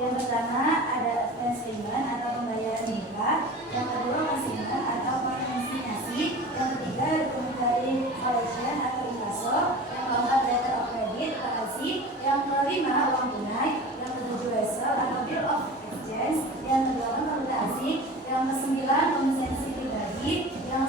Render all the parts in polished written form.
Yang pertama ada advance payment atau pembayaran dingkat. Yang kedua consignment atau konsinyasi. Yang ketiga documentary valuation atau inkaso. Yang keempat letter of credit atau LC. Yang kelima uang tunai. Yang ketujuh wesel atau bill of exchange. Yang kedelapan valuta asing. Yang kesembilan komisiasi pribadi. Yang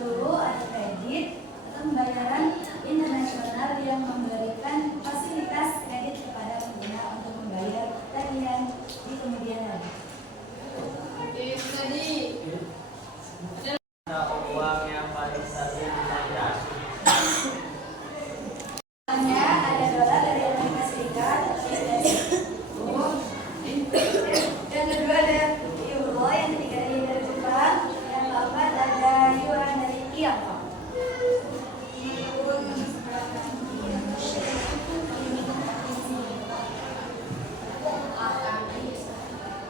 10 ada kredit atau pembayaran internasional yang memberikan fasilitas kredit kepada pengguna untuk membayar tagihan di kemudian hari. Ada uang yang paling sering ditransaksi. Ada dolar dari Amerika Serikat, yang kedua ada euro, yang ketiga dari Jepang, yang keempat ada yuan dari Tiongkok.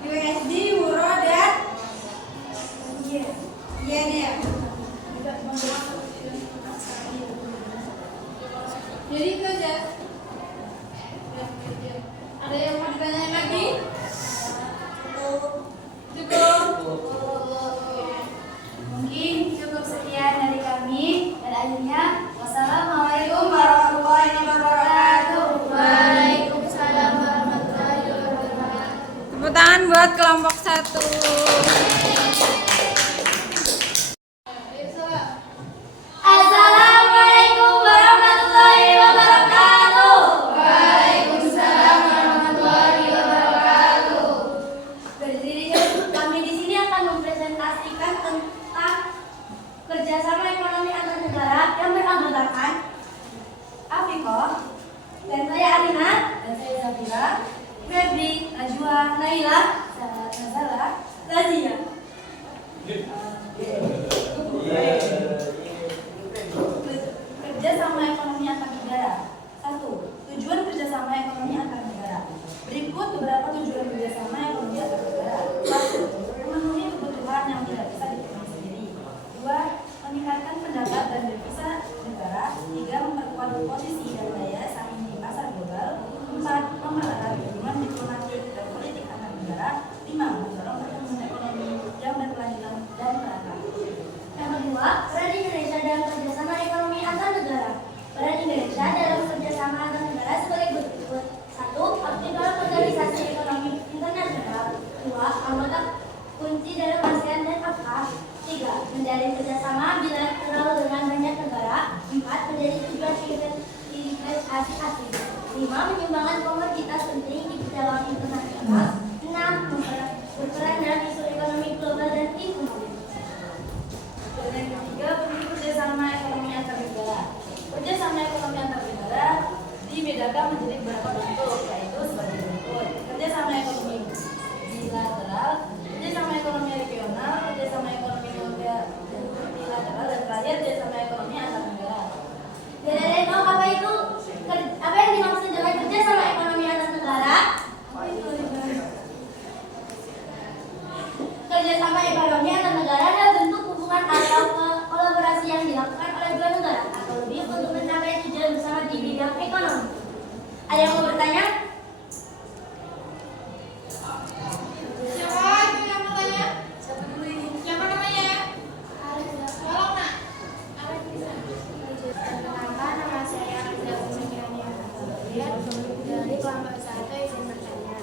USD, euro, dan yen ya. Jadi itu aja. Ada yang mau ditanyain lagi? Cukup. Mungkin cukup sekian dari kami, dan akhirnya wassalamualaikum warahmatullahi wabarakatuh. Waalaikumsalam warahmatullahi wabarakatuh. Tepuk tangan buat kelompok 1. Assalamualaikum warahmatullahi wabarakatuh. Waalaikumsalam warahmatullahi wabarakatuh. Berdiri kami di sini akan mempresentasikan tentang kerjasama ekonomi antar negara yang beranggotakan Afrika, dan saya Arina, dan saya Zafira, Febri, Najwa, Naila, Nazala, Razia. Kerjasama ekonomi antar negara. 1. Tujuan kerjasama ekonomi antar negara. Berikut beberapa tujuan kerjasama ekonomi antar negara. 1. Memenuhi kebutuhan yang tidak bisa dipenuhi sendiri. 2. Meningkatkan pendapat dan devisa negara. 3. Memperkuat posisi dan daya saing di pasar global. 4. Mempererat hubungan diplomatik dan politik antar negara. 5. Mendorong pertumbuhan ekonomi yang berkelanjutan dan merata. Yang kedua, peran Indonesia dalam kerjasama ekonomi antar negara. Peran Indonesia dalam kerjasama antar negara sebagai berikut. 1. Aktif dalam organisasi ekonomi internasional. 2. Anggota kunci dalam ASEAN dan AFCA. 3. Menjalin kerjasama bilateral dengan banyak negara. 4. Menjadi tujuan investasi asing. 5. Menyumbangkan komoditas penting di dalam internasional. 6. Berperan dalam isu ekonomi global dan inklusif. Dan yang ketiga, bentuk kerjasama ekonomi antar negara. Kerjasama ekonomi antar negara dibedakan menjadi beberapa bentuk, yaitu sebagai berikut: kerjasama ekonomi bilateral, kerjasama ekonomi regional, kerjasama ekonomi multilateral, dan terakhir kerjasama ekonomi antar negara. Dan ada yang tahu apa yang dimaksud dengan kerjasama ekonomi antar negara? Kerjasama ekonomi antar negara adalah bentuk hubungan atau kolaborasi yang dilakukan oleh dua negara atau lebih untuk mencapai tujuan bersama di bidang ekonomi. Ada yang mau bertanya? Siapa yang mau tanya? Siapa dulu ini? Siapa namanya? Tolong nak. Perkenalkan, nama saya Arza Umayania dari kelompok 1 izin bertanya.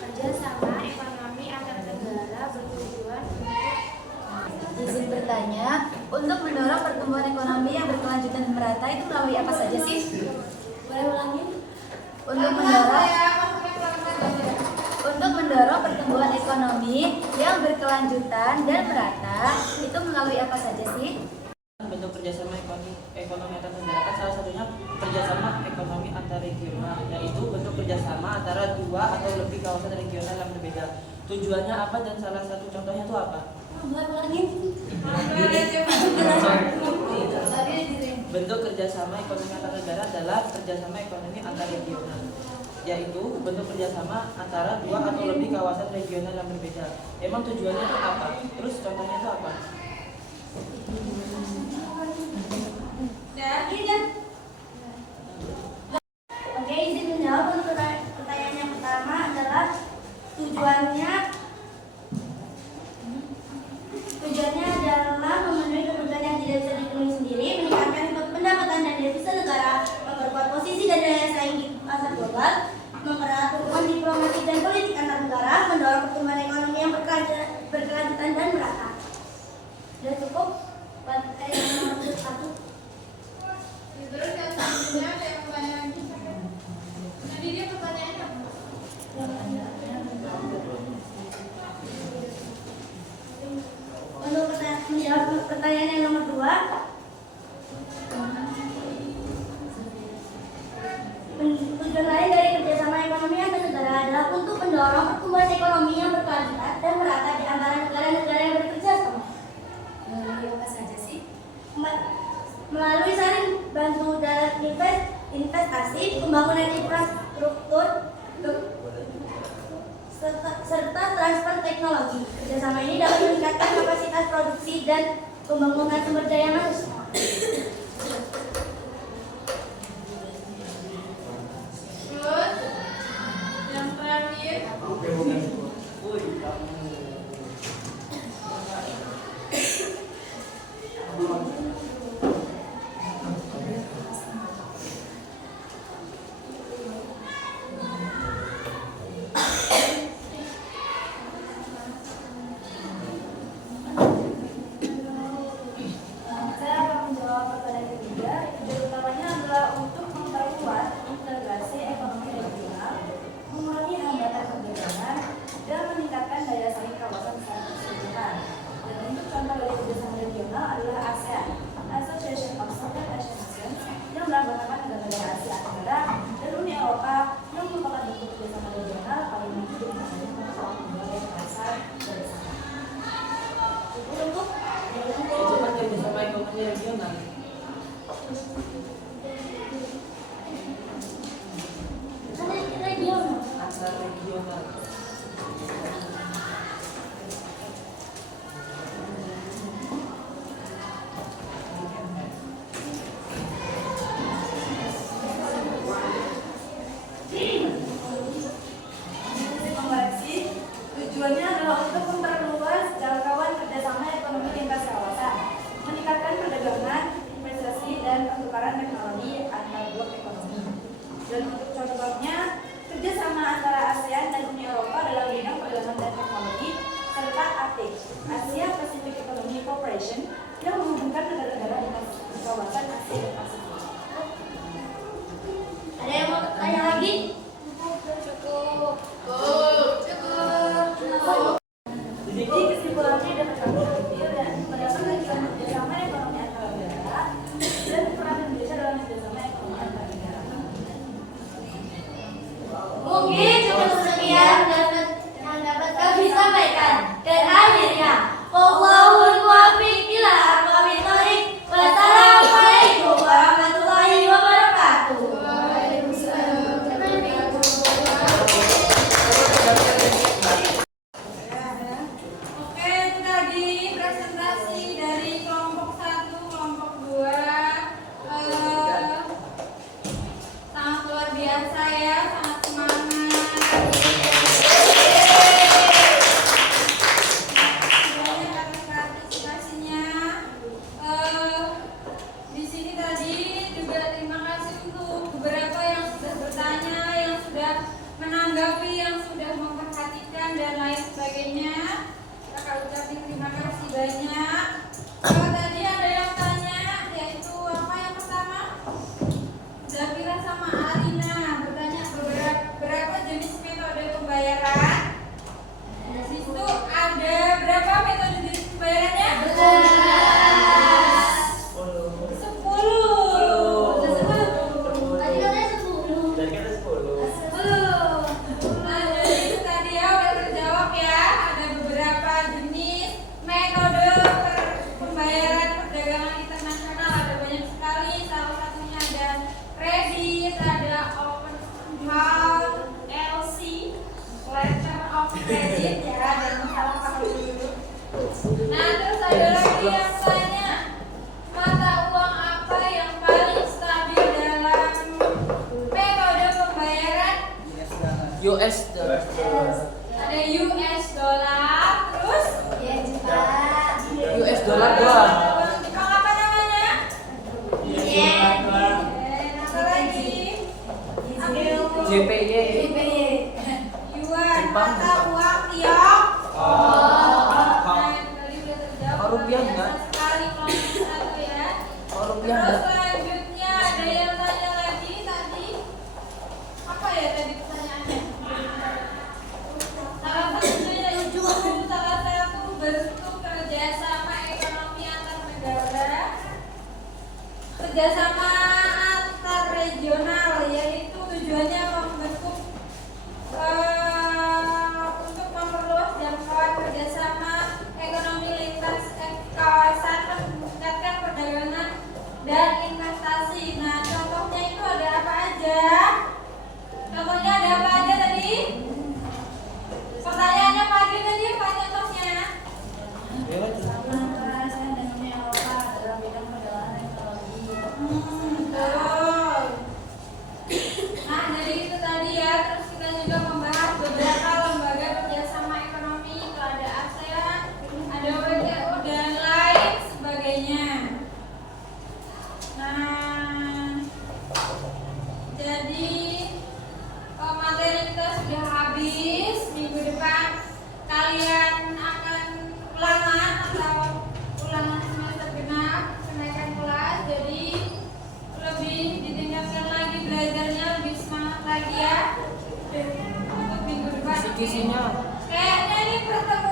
Kerjasama ekonomi antar negara bertujuan Izin bertanya, untuk mendorong pertumbuhan ekonomi yang berkelanjutan dan merata itu melalui apa saja sih? Boleh ulangi? Untuk mendorong pertumbuhan ekonomi yang berkelanjutan dan merata itu melalui apa saja sih? Bentuk kerjasama ekonomi antar negara kan salah satunya kerjasama ekonomi antar regional, yaitu bentuk kerjasama antara dua atau lebih kawasan regional yang berbeda. Tujuannya apa dan salah satu contohnya itu apa? Boleh ulangi? Bentuk kerjasama ekonomi antar negara adalah kerjasama ekonomi antar regional, yaitu bentuk kerjasama antara dua atau lebih kawasan regional yang berbeda. Emang tujuannya itu apa? Terus contohnya itu apa? Oke, izin menjawab untuk pertanyaan yang pertama adalah Tujuannya adalah memenuhi kebutuhan yang tidak bisa dipenuhi sendiri, meningkatkan pendapatan dan devisa negara, memperkuat posisi dan daya saing di pasar global, mempererat hubungan diplomatik dan politik antar negara, mendorong pertumbuhan ekonomi yang berkelanjutan dan merata. Sudah cukup buat yang nomor 1. Terus yang selanjutnya ada yang pertanyaan lagi? Jadi dia pertanyaannya apa? Untuk menjawab pertanyaan yang nomor 2, tujuan lain dari kerjasama ekonomi antar negara adalah untuk mendorong pertumbuhan ekonomi yang berkelanjutan dan merata di antara negara-negara yang bekerja sama. Apa saja sih? Melalui saling bantu dalam investasi, pembangunan infrastruktur, serta transfer teknologi. Kerjasama ini dapat meningkatkan kapasitas produksi dan pembangunan sumber daya manusia. Terus yang terakhir Saya akan menjawab pertanyaan ketiga. Tujuan utamanya adalah untuk memperkuat integrasi ekonomi regional, mengurangi hambatan perdagangan, dan meningkatkan daya saing kawasan secara keseluruhan. Dan untuk contoh dari kerjasama regional adalah ASEAN, Association of Southern Asian Nations, yang beranggotakan negara-negara Asia Tenggara, dan Uni Eropa, yang merupakan bentuk kerjasama regional paling maju di dunia untuk membangun pasar bersama. Cukup untuk Itu kan kerjasama ekonomi regional. regional. Antar regional. Mengoreksi, tujuannya adalah untuk memperluas jangkauan kerjasama ekonomi lintas kawasan, meningkatkan perdagangan, investasi, dan pertukaran teknologi antar blok ekonomi. Dan untuk contohnya, kerjasama antara ASEAN dan Uni Eropa dalam bidang perdagangan dan teknologi, serta APEC, Asia Pacific Economic Cooperation, yang menghubungkan negara-negara di kawasan Asia dan Pasifik. Ada yang mau tanya lagi? cukup. Jadi kesimpulannya dapat kami ambil dan berdasarkan kerjasama ekonomi antar negara dan peran Indonesia dalam kerjasama ekonomi antar negara. Mungkin cukup sekian yang dapat kami sampaikan. Dan akhirnya, wallahul muwaffiq ila aqwamit thoriq. Wassalamualaikum warahmatullahi wabarakatuh. Oke, itu tadi presentasi dari kelompok 1, kelompok 2. Sangat luar biasa ya, sangat semangat. Banyak atas partisipasinya. Di sini tadi juga terima kasih untuk beberapa yang sudah bertanya, yang sudah menanggapi, yang sudah memperhatikan dan lain sebagainya. Kakak ucapin terima kasih banyak. Tadi ada yang tanya, yaitu apa yang pertama? Zafira sama Arina bertanya berapa jenis metode pembayaran. Di situ ada berapa metode jenis pembayarannya? 10. Tadi katanya 10. Dari kata 10. 10. Nah, jadi itu tadi ya udah terjawab ya. Ada beberapa jenis metode pembayaran perdagangan internasional, ada banyak sekali. Salah satunya ada kredit, ada open account, LC, letter of credit ya, dan salah satu dulu. Nah, terus ada lagi yang tanya, mata uang apa yang paling stabil dalam metode pembayaran? US dollar. ada US dollar, terus Yen Jepang. US dollar doang. uang Jepang apa namanya? Yen. Apa lagi? JPY. JPY. Yuan, Jepang. mata uang Tiongkok. Kalau Tadi udah terjawab. Kalau rupiah enggak? Sekali kelompok satu ya. rupiah Terus enggak? selanjutnya ada yang tanya lagi tadi. Apa ya tadi pertanyaannya? Salah satu bentuk kerjasama ekonomi antar negara, kerjasama antar regional, yaitu tujuannya membentuk untuk memperluas jangkauan kerjasama ekonomi lintas kawasan, meningkatkan perdagangan dan investasi. Nah, contohnya itu ada apa aja? Contohnya ada apa aja tadi? Pertanyaannya pagi tadi apa contohnya? Sama antara ASEAN dan Uni Eropa dalam bidang perdagangan teknologi. Betul. Nah, jadi itu tadi ya. Terus kita juga membahas beberapa lembaga kerjasama ekonomi. Itu ada ASEAN, ada WTO dan lain sebagainya. Nah, jadi materi kita sudah habis. Minggu depan kalian akan ulangan atau ulangan semester genap, kenaikan kelas. Jadi lebih ditingkatkan lagi belajarnya, lebih semangat lagi ya untuk minggu depan. Kisi-kisinya. Kayaknya ini pertemuan